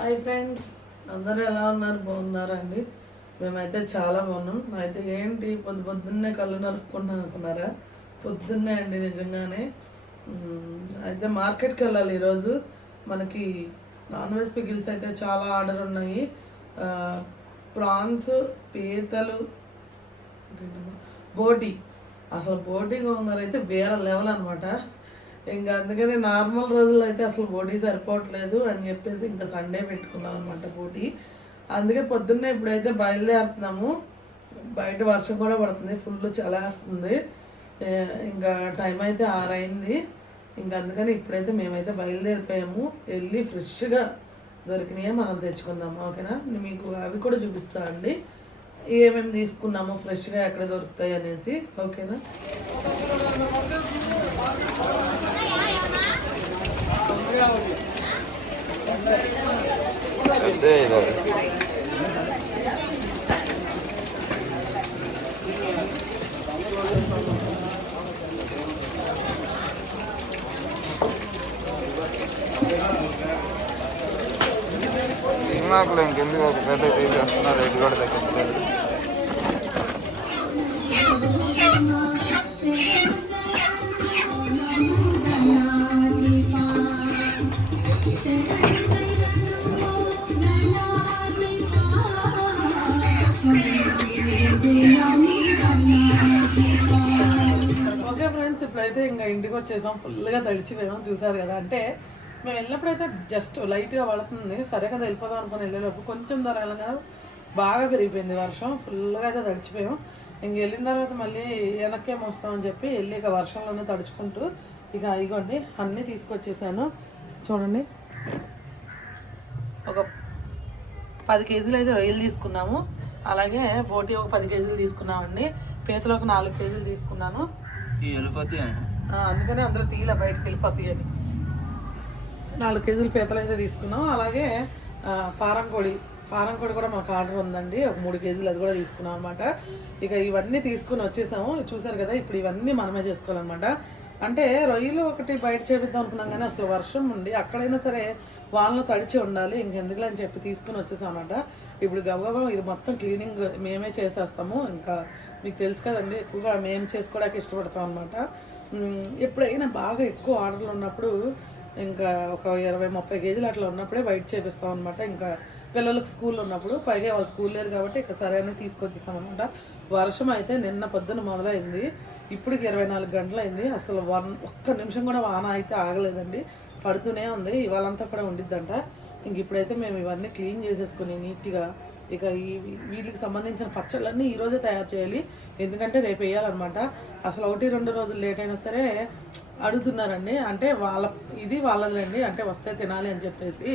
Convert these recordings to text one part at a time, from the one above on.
Hi friends అందరూ ఎలా ఉన్నారు? బాగున్నారండి. మేమైతే చాలా బాగున్నాం. అయితే ఏంటి పొద్దు పొద్దున్నే కళ్ళు నరుక్కుంటాను అనుకున్నారా? పొద్దున్నే అండి నిజంగానే. అయితే మార్కెట్కి వెళ్ళాలి ఈరోజు. మనకి నాన్ వెజ్ పికిల్స్ అయితే చాలా ఆర్డర్ ఉన్నాయి. ప్రాన్స్ పీతలు బోటి. అసలు బోటి గోంగూర అయితే వేరే లెవెల్ అనమాట ఇంకా అందుకని నార్మల్ రోజుల్లో అయితే అసలు బోటీ సరిపోవట్లేదు అని చెప్పేసి ఇంకా సండే పెట్టుకున్నాం అనమాట బోటీ అందుకే పొద్దున్నే ఇప్పుడైతే బయలుదేరుతున్నాము. బయట వర్షం కూడా పడుతుంది ఫుల్ చలేస్తుంది. ఇంకా టైం అయితే ఆరైంది. ఇంకా అందుకని ఇప్పుడైతే మేమైతే బయలుదేరిపోయాము. వెళ్ళి ఫ్రెష్గా దొరికినాయే మనం తెచ్చుకుందాము. ఓకేనా? మీకు అవి కూడా చూపిస్తా అండి. ఏమేమి తీసుకున్నాము ఫ్రెష్గా ఎక్కడ దొరుకుతాయి అనేసి. ఓకేనా? సినిమాకులు ఇంకెందుకు ఒక పెద్ద తీసేస్తున్నారు ఇది కూడా తగ్గించలేదు అయితే ఇంకా ఇంటికి వచ్చేసాం ఫుల్గా తడిచిపోయాం చూసారు కదా. అంటే మేము వెళ్ళినప్పుడైతే జస్ట్ లైట్గా పడుతుంది. సరే కదా వెళ్ళిపోదాం అనుకుని వెళ్ళేటప్పుడు కొంచెం దూరం వెళ్ళగా బాగా పెరిగిపోయింది వర్షం. ఫుల్గా అయితే తడిచిపోయాం ఇంక వెళ్ళిన తర్వాత మళ్ళీ వెనక్కేమో వస్తామని చెప్పి వెళ్ళి ఇక వర్షంలోనే తడుచుకుంటూ ఇక ఇగోండి అన్నీ తీసుకొచ్చేసాను. చూడండి. ఒక పది కేజీలు అయితే రొయ్యలు తీసుకున్నాము. అలాగే బోటి ఒక పది కేజీలు తీసుకున్నామండి. పీతలు ఒక నాలుగు కేజీలు తీసుకున్నాను. వెళ్ళిపోతే అందుకనే అందరూ తీల బయటకు వెళ్ళిపోతాయి అని. నాలుగు కేజీలు పీతలు అయితే తీసుకున్నాం. అలాగే పారంకోడి పారం కోడి. పారం కోడి కూడా మాకు ఆర్డర్ ఉందండి. ఒక మూడు కేజీలు అది కూడా తీసుకున్నాం అనమాట ఇక ఇవన్నీ తీసుకుని వచ్చేసాము. చూసారు కదా ఇప్పుడు ఇవన్నీ మనమే చేసుకోవాలన్నమాట. అంటే రొయ్యలు ఒకటి బయట చేపిద్దాం అనుకున్నాం కానీ అసలు వర్షం ఉండి అక్కడైనా సరే వాళ్ళను తడిచి ఉండాలి ఇంకెందుకులే అని చెప్పి తీసుకుని వచ్చేసామన్నమాట ఇప్పుడు గబగబా ఇది మొత్తం క్లీనింగ్ మేమే చేసేస్తాము. ఇంకా మీకు తెలుసు కదండి ఎక్కువగా మేము చేసుకోవడానికి ఇష్టపడతాం అనమాట ఎప్పుడైనా బాగా ఎక్కువ ఆర్డర్లు ఉన్నప్పుడు ఇంకా ఒక ఇరవై ముప్పై కేజీలు అట్లా ఉన్నప్పుడే బయట చేపిస్తాం అనమాట ఇంకా పిల్లలకు స్కూల్ ఉన్నప్పుడు పైగా వాళ్ళు స్కూల్ లేరు కాబట్టి ఇక సరే అని తీసుకొచ్చేస్తాం అనమాట వర్షం అయితే నిన్న పొద్దున మొదలైంది. ఇప్పటికి ఇరవై నాలుగు గంటలు అయింది అసలు వన్ ఒక్క నిమిషం కూడా వాన అయితే ఆగలేదండి. పడుతూనే ఉంది. ఇవాళంతా కూడా ఉండిద్దంట. ఇంక ఇప్పుడైతే మేము ఇవన్నీ క్లీన్ చేసేసుకుని నీట్గా ఇక ఈ వీటికి సంబంధించిన పచ్చళ్ళన్నీ ఈరోజే తయారు చేయాలి. ఎందుకంటే రేపు వేయాలన్నమాట. అసలు ఒకటి రెండు రోజులు లేట్ అయినా సరే అడుగుతున్నారండి. అంటే వాళ్ళ ఇది వాళ్ళదండి. అంటే వస్తే తినాలి అని చెప్పేసి.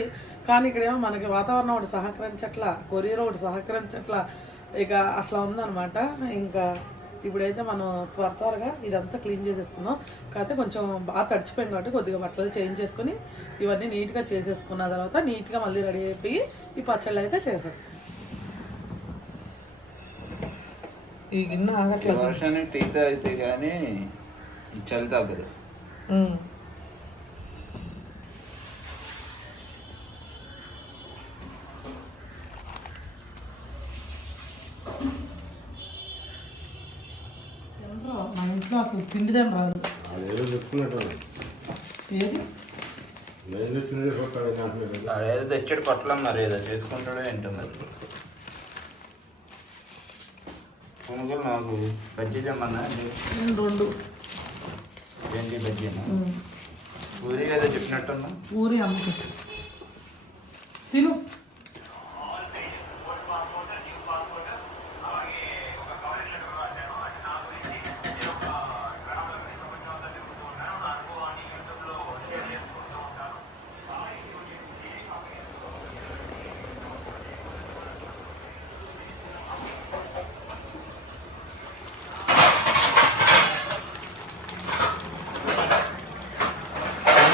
కానీ ఇక్కడేమో మనకి వాతావరణం ఒకటి సహకరించట్లా కొరియర్ ఒకటి సహకరించట్లా. ఇక అట్లా ఉందన్నమాట. ఇంకా ఇప్పుడైతే మనం త్వర త్వరగా ఇదంతా క్లీన్ చేసేసుకుందాం. కాకపోతే కొంచెం బాగా తడిచిపోయింది కాబట్టి కొద్దిగా బట్టలు చేంజ్ చేసుకుని ఇవన్నీ నీట్గా చేసేసుకున్న తర్వాత నీట్గా మళ్ళీ రెడీ అయిపోయి ఈ పచ్చళ్ళు అయితే చేసేస్తాం. ఈ గిన్నె ఆగట్లేదు. వర్షానికి టీ తాగితే కానీ చలి తగ్గదు మా ఇంట్లో అసలు తిండిదేం రాదు. అదేదో నాకు ఏదో తెచ్చాడు పట్ల మరి ఏదో చేసుకుంటాడో ఏంటో మరి. పునుగులు నాకు బజ్జీ తెమ్మన్నా నేను రెండు. ఏంటి బజ్జీనా. పూరి ఏదో చెప్పినట్టున్నా? పూరి అమ్మకి.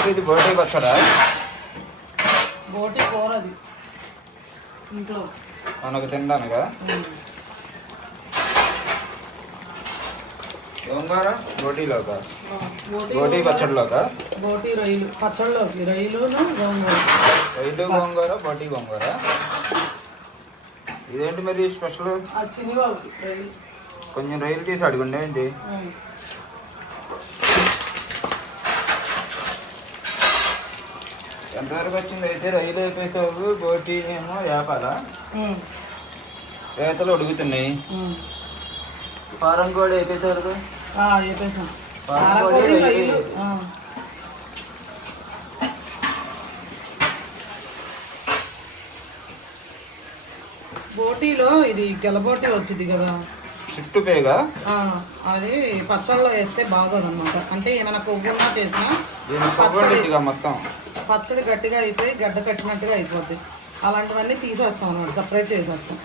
ఇది బర్త్డే పచ్చడా? బోటి కూర అది. ఇంట్లో. మనకు తినడానికా. గోంగూర బోటీలోక బోటి బోటీ పచ్చడిలోక బోటి రొయ్యలు. గోంగూర. బోటీ గోంగూర. ఇదేంటి మరి స్పెషల్? కొంచెం రొయ్యలు తీసి అడుగుండే ఏంటి ఎంతవరకు వచ్చింది? అయితే రొయ్యలు అయిపోయేసావు బోటీ ఏమో వేపాల ఉమ్. వేతలు ఉడుకుతున్నాయి ఉమ్. ఫారం కూడా అయిపోయేసరికి. బోటీలో ఇది గెలబోటీ వచ్చింది కదా. చుట్టూ పేగ? ఆ, అది పచ్చళ్ళలో వేస్తే బాగోదన్నమాట. అంటే ఏమైనా కొవ్వున్నా చేసినా మొత్తం? పచ్చడి గట్టిగా అయిపోయి గడ్డ కట్టినట్టుగా అయిపోద్ది. అలాంటివన్నీ తీసేస్తాం అన్నమాట సపరేట్ చేసేస్తాం.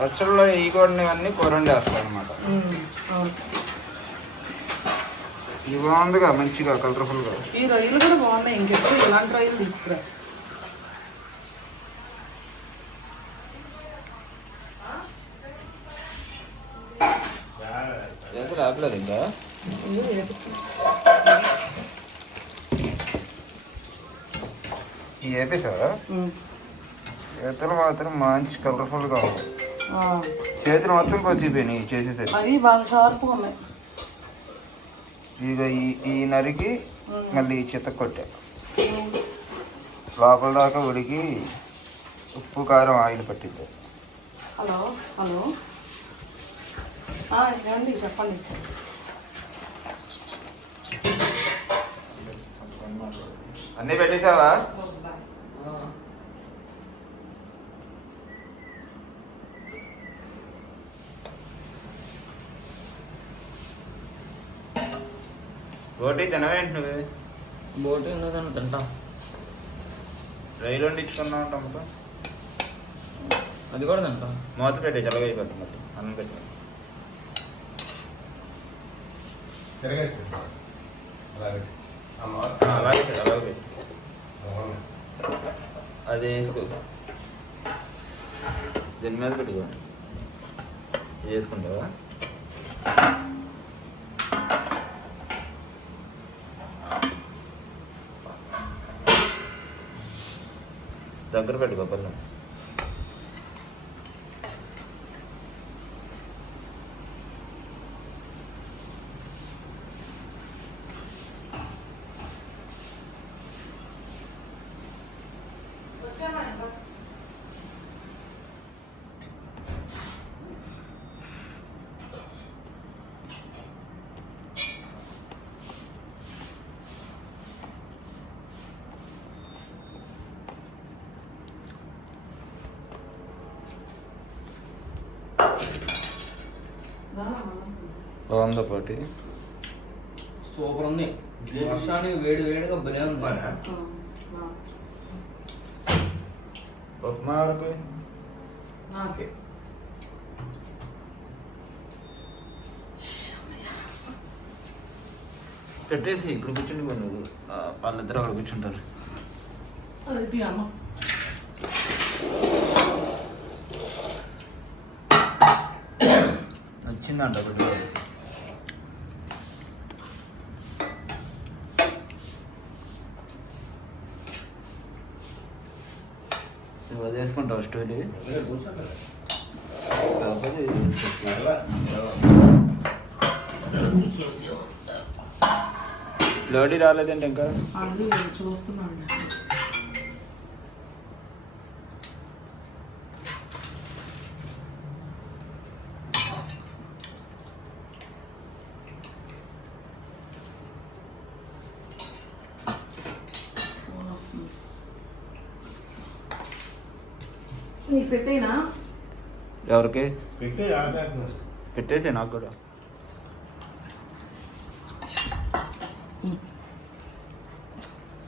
పచ్చళ్ళలో ఈ కూడా అన్ని కూర వండేస్తాం అనమాట ఇది బాగుందిగా మంచిగా కలర్ఫుల్గా ఈ రొయ్యలు కూడా బాగున్నాయి ఇంకెప్పుడు ఇలాంటి రొయ్యలు తీసుకురా. ఆపలేదు ఇంకా? వేపేసావా ఉమ్, చేతులు మాత్రం మంచి కలర్ఫుల్గా ఉంది. చేతులు మొత్తం కోసిపోయినాయి చేసేసరికి. అవి బాగా షార్ప్గా ఉన్నాయి. ఇక ఈ ఈ నరికి. మళ్ళీ చిత్త కొట్టా. లోపల దాకా ఉడికి ఉప్పు కారం ఆయిల్ పట్టిద్ది. Hello hello. చెప్పండి. అన్నీ పెట్టేసావా రోటీ తినవేంటి నువ్వు బోటి ఉన్నదని తింటాం. రైలు వండించుకున్నావు టమాటో అది కూడా తింటాం. మూత పెట్టే చల్లగా అయిపోతుంది మళ్ళీ అన్నం పెట్టి. తిరగేసి అలాగే అలాగే. అది వేసుకో. దీని మీద పెట్టుకో. ఇది వేసుకుంటావా? దగ్గర పెట్టుకో బాగుందా పాటి. సూపర్ ఉంది వర్షానికి వేడి వేడిగా భలే ఉంది. ఉప్మానా? ఉప్మా వరకు నాకే. పెట్టేసి ఇక్కడ కూర్చుండి పోయి నువ్వు. ఆ, వాళ్ళిద్దరు అక్కడ కూర్చుంటారు. అది అమ్మ నచ్చిందంట ఒకటి నువ్వు అది వేసుకుంటావు స్టోరీ? లోడీ రాలేదండి ఇంకా? చూస్తున్నాను వస్తుంది. నీకు పెట్టేనా ఎవరికి. పెట్టేసి నాకు కూడా.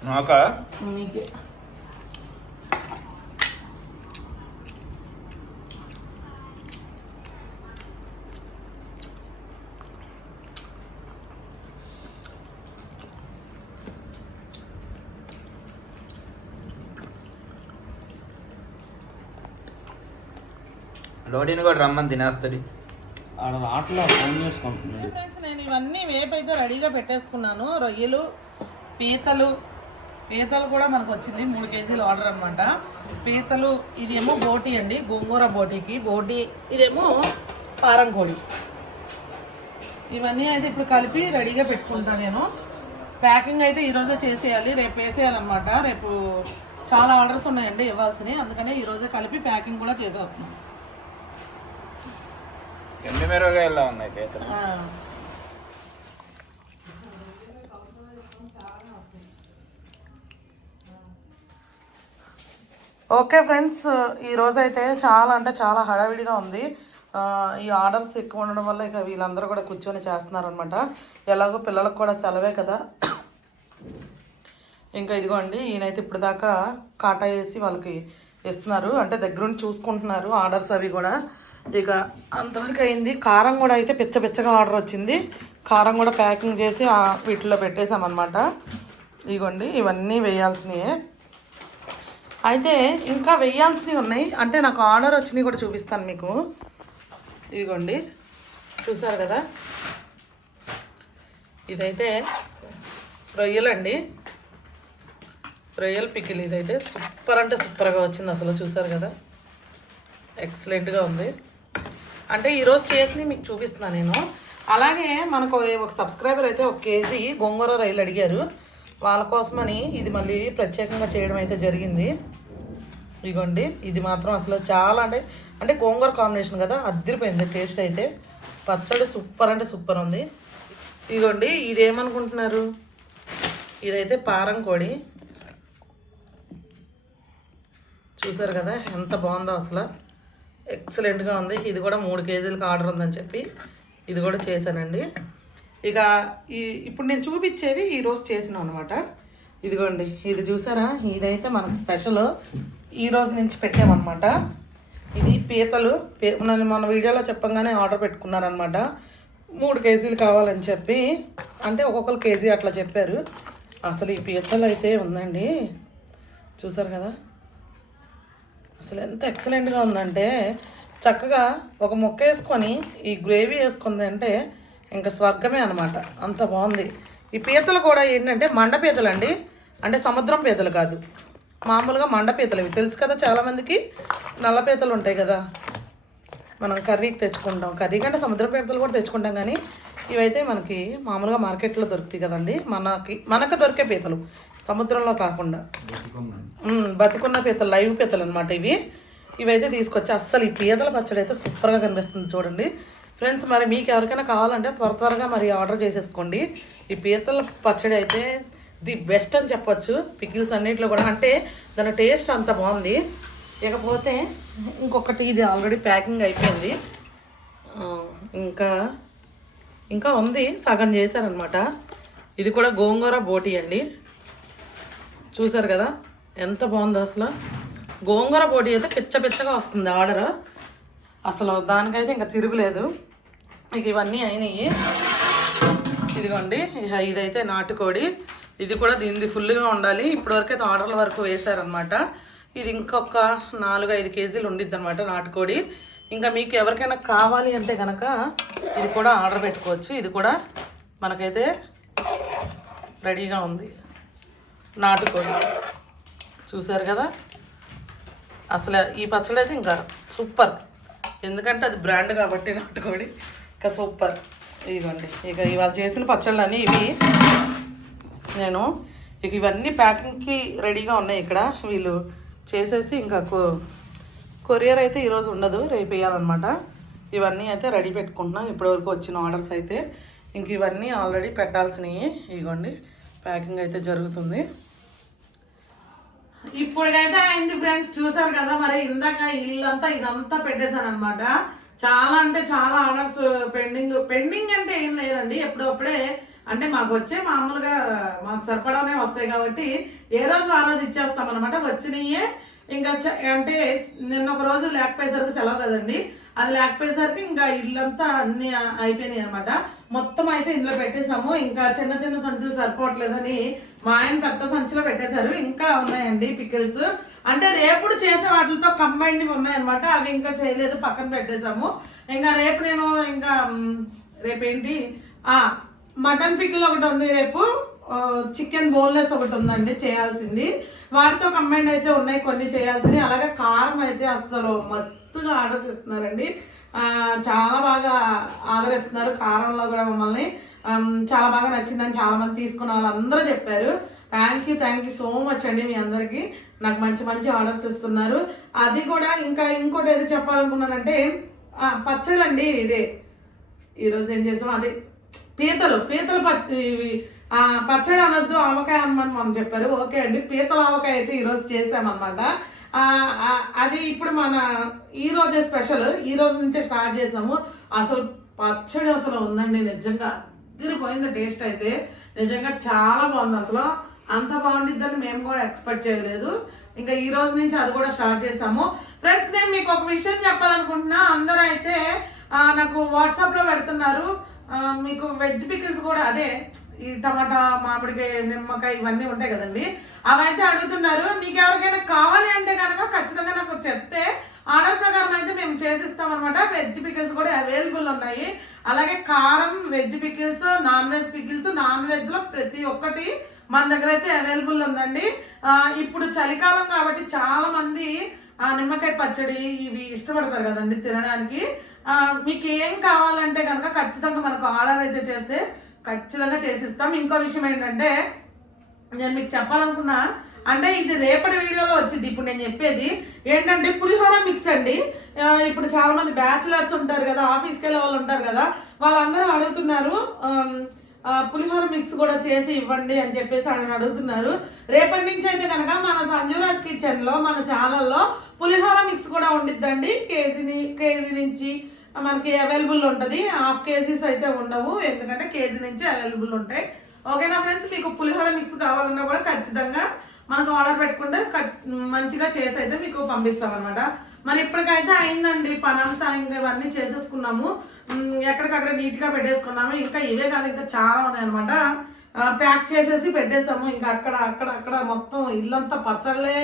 నాకా. లోడీని కూడా రమ్మని తినేస్తుంది. ఆడ రాట్లా ఫోన్ చేసుకుంటున్నాడు ఫ్రెండ్స్ నేను ఇవన్నీ వేపు అయితే రెడీగా పెట్టేసుకున్నాను. రొయ్యలు పీతలు పీతలు కూడా మనకు వచ్చింది. మూడు కేజీలు ఆర్డర్ అనమాట పీతలు ఇదేమో బోటి అండి. గోంగూర బోటీకి. బోటి ఇదేమో పారం కోడి. ఇవన్నీ అయితే ఇప్పుడు కలిపి రెడీగా పెట్టుకుంటాను నేను. ప్యాకింగ్ అయితే ఈరోజే చేసేయాలి. రేపు వేసేయాలన్నమాట. రేపు చాలా ఆర్డర్స్ ఉన్నాయండి ఇవ్వాల్సినవి. అందుకనే ఈరోజే కలిపి ప్యాకింగ్ కూడా చేసేస్తున్నాను. ఎన్ని మిరపకాయలు ఉన్నాయి పీతలు? ఓకే ఫ్రెండ్స్ ఈరోజు అయితే చాలా అంటే చాలా హడావిడిగా ఉంది. ఈ ఆర్డర్స్ ఎక్కువ ఉండడం వల్ల ఇక వీళ్ళందరూ కూడా కూర్చొని చేస్తున్నారనమాట ఎలాగో పిల్లలకు కూడా సెలవే కదా. ఇంకా ఇదిగోండి ఈయనైతే ఇప్పుడు దాకా కాటా వేసి వాళ్ళకి ఇస్తున్నారు. అంటే దగ్గరుండి చూసుకుంటున్నారు ఆర్డర్స్ అవి కూడా. ఇక అంతవరకు అయింది. కారం కూడా అయితే పిచ్చ పిచ్చగా ఆర్డర్ వచ్చింది. కారం కూడా ప్యాకింగ్ చేసి ఆ వీటిలో పెట్టేసామన్నమాట ఇదిగోండి ఇవన్నీ వేయాల్సినవి అయితే ఇంకా వేయాల్సినవి ఉన్నాయి. అంటే నాకు ఆర్డర్ వచ్చినవి కూడా చూపిస్తాను మీకు. ఇదిగోండి చూసారు కదా? ఇదైతే రొయ్యలండి రొయ్యల పికిల్ ఇదైతే సూపర్ అంటే సూపర్గా వచ్చింది అసలు చూసారు కదా? ఎక్సలెంట్గా ఉంది. అంటే ఈరోజు చేసి మీకు చూపిస్తున్నాను నేను. అలాగే మనకు ఒక సబ్స్క్రైబర్ అయితే ఒక కేజీ గోంగూర రైలు అడిగారు. వాళ్ళ కోసమని ఇది మళ్ళీ ప్రత్యేకంగా చేయడం అయితే జరిగింది. ఇదిగోండి ఇది మాత్రం అసలు చాలా అంటే అంటే గోంగూర కాంబినేషన్ కదా అద్దరిపోయింది టేస్ట్ అయితే. పచ్చడి సూపర్ అంటే సూపర్ ఉంది. ఇదిగోండి ఇది ఏమనుకుంటున్నారు? ఇదైతే పారం కోడి. చూసారు కదా ఎంత బాగుందో అసలు. ఎక్సలెంట్గా ఉంది. ఇది కూడా మూడు కేజీలకు ఆర్డర్ ఉందని చెప్పి ఇది కూడా చేశానండి. ఇక ఈ ఇప్పుడు నేను చూపించేవి ఈరోజు చేసినాం అనమాట ఇదిగోండి ఇది చూసారా? ఇదైతే మనకు స్పెషల్ ఈ రోజు నుంచి పెట్టామన్నమాట. ఇది పీతలు. పీ- నన్ను మన వీడియోలో చెప్పంగానే ఆర్డర్ పెట్టుకున్నారనమాట మూడు కేజీలు కావాలని చెప్పి అంటే ఒక్కొక్కరు కేజీ అట్లా చెప్పారు. అసలు ఈ పీతలు అయితే ఉందండి. చూసారు కదా? అసలు ఎంత ఎక్సలెంట్గా ఉందంటే చక్కగా ఒక ముక్క వేసుకొని ఈ గ్రేవీ వేసుకుంది అంటే ఇంకా స్వర్గమే అనమాట అంత బాగుంది. ఈ పీతలు కూడా ఏంటంటే మండ పీతలు అండి అంటే సముద్రం పీతలు కాదు. మామూలుగా మండ పీతలు ఇవి. తెలుసు కదా చాలామందికి? నల్ల పీతలు ఉంటాయి కదా. మనం కర్రీకి తెచ్చుకుంటాం. కర్రీ కంటే సముద్ర పీతలు కూడా తెచ్చుకుంటాం కానీ ఇవైతే మనకి మామూలుగా మార్కెట్లో దొరుకుతాయి కదండి. మనకి మనకు దొరికే పీతలు. సముద్రంలో కాకుండా. బతికున్న పీతలు లైవ్ పీతలు అనమాట ఇవి. ఇవైతే తీసుకొచ్చి అస్సలు ఈ పీతల పచ్చడి అయితే సూపర్గా కనిపిస్తుంది చూడండి. ఫ్రెండ్స్ మరి మీకు ఎవరికైనా కావాలంటే త్వర త్వరగా మరి ఆర్డర్ చేసేసుకోండి. ఈ పీతల పచ్చడి అయితే ది బెస్ట్ అని చెప్పొచ్చు. పికిల్స్ అన్నిట్లో కూడా. అంటే దాని టేస్ట్ అంత బాగుంది. ఇకపోతే ఇంకొకటి ఇది ఆల్రెడీ ప్యాకింగ్ అయిపోయింది. ఇంకా ఇంకా ఉంది. సగం చేశారనమాట ఇది కూడా గోంగూర బోటి అండి. చూసారు కదా? ఎంత బాగుందో అసలు. గోంగూర పొడి అయితే పిచ్చ పిచ్చగా వస్తుంది ఆర్డర్. అసలు దానికైతే ఇంకా తిరుగులేదు. ఇక ఇవన్నీ అయినాయి. ఇదిగోండి ఇదైతే నాటుకోడి. ఇది కూడా దీనిది ఫుల్గా ఉండాలి. ఇప్పటివరకు అయితే ఆర్డర్ల వరకు వేశారనమాట ఇది ఇంకొక నాలుగు ఐదు కేజీలు ఉండిద్ది అనమాట నాటుకోడి. ఇంకా మీకు ఎవరికైనా కావాలి అంటే కనుక ఇది కూడా ఆర్డర్ పెట్టుకోవచ్చు. ఇది కూడా మనకైతే రెడీగా ఉంది. నాటుకోడి. చూసారు కదా? అసలు ఈ పచ్చడి అయితే ఇంకా సూపర్. ఎందుకంటే అది బ్రాండ్ కాబట్టి నాటుకోడి. ఇంకా సూపర్. ఇదిగోండి. ఇక ఇవాళ చేసిన పచ్చళ్ళని ఇవి నేను ఇక ఇవన్నీ ప్యాకింగ్కి రెడీగా ఉన్నాయి ఇక్కడ. వీళ్ళు చేసేసి ఇంకా కొరియర్ అయితే ఈరోజు ఉండదు. రేపు వేయాలన్నమాట ఇవన్నీ అయితే రెడీ పెట్టుకుంటున్నాం. ఇప్పటివరకు వచ్చిన ఆర్డర్స్ అయితే. ఇంక ఇవన్నీ ఆల్రెడీ పెట్టాల్సినవి ఇదిగోండి. ప్యాకింగ్ అయితే జరుగుతుంది. ఇప్పుడుకైతే అయింది ఫ్రెండ్స్ చూసారు కదా మరి ఇందాక ఇల్లంతా ఇదంతా పెట్టేశాను అనమాట చాలా అంటే చాలా ఆర్డర్స్ పెండింగ్ పెండింగ్ అంటే ఏం లేదండి ఎప్పుడప్పుడే అంటే మాకు వచ్చే మామూలుగా మాకు సరిపడానే వస్తాయి కాబట్టి ఏ రోజు ఆ రోజు ఇచ్చేస్తాం అనమాట వచ్చినయే ఇంకా చ- అంటే నిన్న ఒక రోజు లేకపోయేసరికి సెలవు కదండి. అది లేకపోయేసరికి ఇంకా ఇల్లంతా అన్ని అయిపోయినాయి అనమాట మొత్తం అయితే ఇందులో పెట్టేశాము. ఇంకా చిన్న చిన్న సంచులు సరిపోవట్లేదని మా ఆయన పెద్ద సంచిలో పెట్టేశారు. ఇంకా ఉన్నాయండి పికిల్స్. అంటే రేపుడు చేసే వాటితో కంబైండ్ ఉన్నాయన్నమాట. అవి ఇంకా చేయలేదు. పక్కన పెట్టేశాము. ఇంకా రేపు నేను ఇంకా రేపేంటి? ఆ మటన్ పికిల్ ఒకటి ఉంది రేపు. చికెన్ బోన్లెస్ ఒకటి ఉందండి చేయాల్సింది. వాటితో కంబైండ్ అయితే ఉన్నాయి. కొన్ని చేయాల్సినవి. అలాగే కారం అయితే అస్సలు మస్తు మస్తుగా ఆర్డర్స్ ఇస్తున్నారండి. చాలా బాగా ఆదరిస్తున్నారు కారంలో కూడా మమ్మల్ని చాలా బాగా నచ్చిందని చాలా మంది తీసుకున్న వాళ్ళందరూ చెప్పారు. Thank you thank you so much అండి మీ అందరికీ. నాకు మంచి మంచి ఆర్డర్స్ ఇస్తున్నారు. అది కూడా ఇంకా ఇంకోటి ఏదో చెప్పాలనుకున్నానంటే ఆ, పచ్చడి అండి ఇదే. ఈరోజు ఏం చేసాం? అదే పీతలు పీతలు పచ్చి ఇవి పచ్చడి అనొద్దు ఆవకాయ అనమని మనం చెప్పారు. ఓకే అండి పీతల ఆవకాయ అయితే ఈరోజు చేసామన్నమాట. అది ఇప్పుడు మన ఈరోజే స్పెషల్. ఈ రోజు నుంచే స్టార్ట్ చేసాము. అసలు పచ్చడి అసలు ఉందండి నిజంగా. తిరిగిపోయింది టేస్ట్ అయితే. నిజంగా చాలా బాగుంది అసలు. అంత బాగుండిద్దని మేము కూడా ఎక్స్పెక్ట్ చేయలేదు. ఇంకా ఈ రోజు నుంచి అది కూడా స్టార్ట్ చేసాము. ఫ్రెండ్స్ నేను మీకు ఒక విషయం చెప్పాలనుకుంటున్నా. అందరూ అయితే నాకు వాట్సాప్లో పెడుతున్నారు. మీకు వెజ్ పికిల్స్ కూడా అదే. ఈ టమాటా మామిడికాయ నిమ్మకాయ ఇవన్నీ ఉంటాయి కదండి. అవైతే అడుగుతున్నారు మీకు ఎవరికైనా కావాలి అంటే కనుక ఖచ్చితంగా నాకు చెప్తే ఆర్డర్ ప్రకారం అయితే మేము చేసిస్తాం అనమాట వెజ్ పికిల్స్ కూడా అవైలబుల్ ఉన్నాయి. అలాగే కారం veg pickles non veg pickles non వెజ్లో ప్రతి ఒక్కటి మన దగ్గర అయితే అవైలబుల్ ఉందండి. ఇప్పుడు చలికాలం కాబట్టి చాలా మంది ఆ నిమ్మకాయ పచ్చడి ఇవి ఇష్టపడతారు కదండి తినడానికి. మీకు ఏం కావాలంటే కనుక ఖచ్చితంగా మనకు ఆర్డర్ అయితే చేస్తే ఖచ్చితంగా చేసిస్తాం. ఇంకో విషయం ఏంటంటే నేను మీకు చెప్పాలనుకున్నా అంటే ఇది రేపటి వీడియోలో వచ్చింది. ఇప్పుడు నేను చెప్పేది ఏంటంటే పులిహోర మిక్స్ అండి. ఇప్పుడు చాలామంది బ్యాచిలర్స్ ఉంటారు కదా ఆఫీస్కి వెళ్ళే వాళ్ళు ఉంటారు కదా వాళ్ళందరూ అడుగుతున్నారు పులిహోర మిక్స్ కూడా చేసి ఇవ్వండి అని చెప్పేసి ఆయన అడుగుతున్నారు. రేపటి నుంచి అయితే కనుక మన సంజురాజ్ కిచెన్లో మన ఛానల్లో పులిహోర మిక్స్ కూడా ఉండిద్దండి. కేజీని కేజీ నుంచి మనకి అవైలబుల్ ఉంటుంది. హాఫ్ కేజీస్ అయితే ఉండవు. ఎందుకంటే కేజీ నుంచి అవైలబుల్ ఉంటాయి. ఓకేనా ఫ్రెండ్స్? మీకు పులిహోర మిక్స్ కావాలన్నా కూడా ఖచ్చితంగా మనకు ఆర్డర్ పెట్టుకుంటే మంచిగా చేసి అయితే మీకు పంపిస్తాం అనమాట మరి ఇప్పటికైతే అయిందండి. పని అంతా ఇంకా ఇవన్నీ చేసేసుకున్నాము. ఎక్కడికక్కడ నీట్గా పెట్టేసుకున్నాము. ఇంకా ఇవే కాదు ఇంకా చాలా ఉన్నాయన్నమాట. ప్యాక్ చేసేసి పెట్టేసాము ఇంకా అక్కడ అక్కడ అక్కడ మొత్తం ఇల్లంతా పచ్చళ్ళే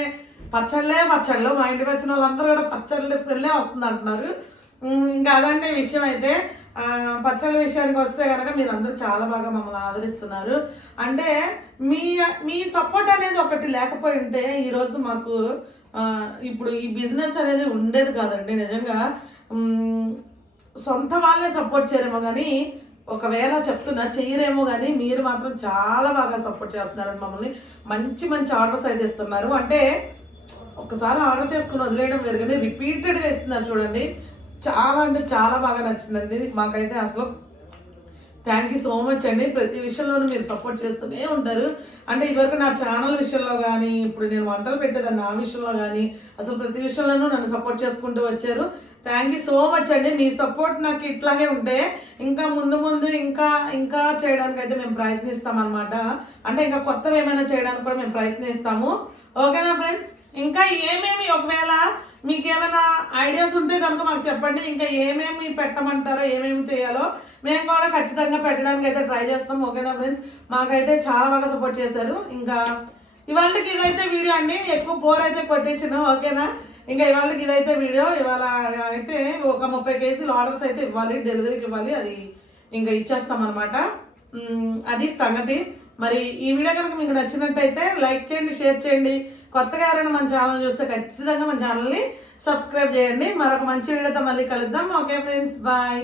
పచ్చళ్ళే పచ్చళ్ళు. మా ఇంటికి వచ్చిన వాళ్ళందరూ కూడా పచ్చళ్ళే స్మెల్లే వస్తుంది అంటున్నారు ఇంకా అదంటే విషయం అయితే పచ్చళ్ళ విషయానికి వస్తే కనుక మీరు అందరూ చాలా బాగా మమ్మల్ని ఆదరిస్తున్నారు. అంటే మీ మీ సపోర్ట్ అనేది ఒకటి లేకపోయి ఉంటే ఈరోజు మాకు ఇప్పుడు ఈ బిజినెస్ అనేది ఉండేది కాదండి. నిజంగా సొంత వాళ్ళే సపోర్ట్ చేయరేమో కానీ ఒకవేళ చెప్తున్నా చేయరేమో కానీ మీరు మాత్రం చాలా బాగా సపోర్ట్ చేస్తున్నారండి మమ్మల్ని మంచి మంచి ఆర్డర్స్ అయితే ఇస్తున్నారు. అంటే ఒకసారి ఆర్డర్ చేసుకుని వదిలేయడం వేరు కానీ రిపీటెడ్గా ఇస్తున్నారు చూడండి. చాలా అంటే చాలా బాగా నచ్చిందండి. మాకైతే అసలు థ్యాంక్ యూ సో మచ్ అండి. ప్రతి విషయంలోనూ మీరు సపోర్ట్ చేస్తూనే ఉంటారు. అంటే ఇవరకు నా ఛానల్ విషయంలో కానీ ఇప్పుడు నేను వంటలు పెట్టేదాన్ని ఆ విషయంలో కానీ అసలు ప్రతి విషయంలోనూ నన్ను సపోర్ట్ చేసుకుంటూ వచ్చారు. థ్యాంక్ యూ సో మచ్ అండి. మీ సపోర్ట్ నాకు ఇట్లాగే ఉంటే ఇంకా ముందు ముందు ఇంకా ఇంకా చేయడానికి అయితే మేము ప్రయత్నిస్తామన్నమాట అంటే ఇంకా కొత్తవి ఏమైనా చేయడానికి కూడా మేము ప్రయత్నిస్తాము. ఓకేనా ఫ్రెండ్స్ ఇంకా ఏమేమి ఒకవేళ మీకు ఏమైనా ఐడియాస్ ఉంటే కనుక మాకు చెప్పండి. ఇంకా ఏమేమి పెట్టమంటారో ఏమేమి చేయాలో మేము కూడా ఖచ్చితంగా పెట్టడానికి అయితే ట్రై చేస్తాం. ఓకేనా ఫ్రెండ్స్ మాకైతే చాలా బాగా సపోర్ట్ చేశారు. ఇంకా ఇవాళకి ఇదైతే వీడియో అండి. ఎక్కువ బోర్ అయితే కొట్టించినాం. ఓకేనా ఇంకా ఇవాళకి ఇదైతే వీడియో ఇవాళ అయితే ఒక ముప్పై కేజీలు ఆర్డర్స్ అయితే ఇవ్వాలి. డెలివరీకి ఇవ్వాలి. అది ఇంకా ఇచ్చేస్తాం అనమాట అది సంగతి. మరి ఈ వీడియో కనుక మీకు నచ్చినట్టయితే లైక్ చేయండి షేర్ చేయండి. కొత్తగా ఎవరైనా మన ఛానల్ చూస్తే ఖచ్చితంగా మన ఛానల్ని సబ్స్క్రైబ్ చేయండి. మరొక మంచి వీడియోతో మళ్ళీ కలుద్దాం. Okay friends bye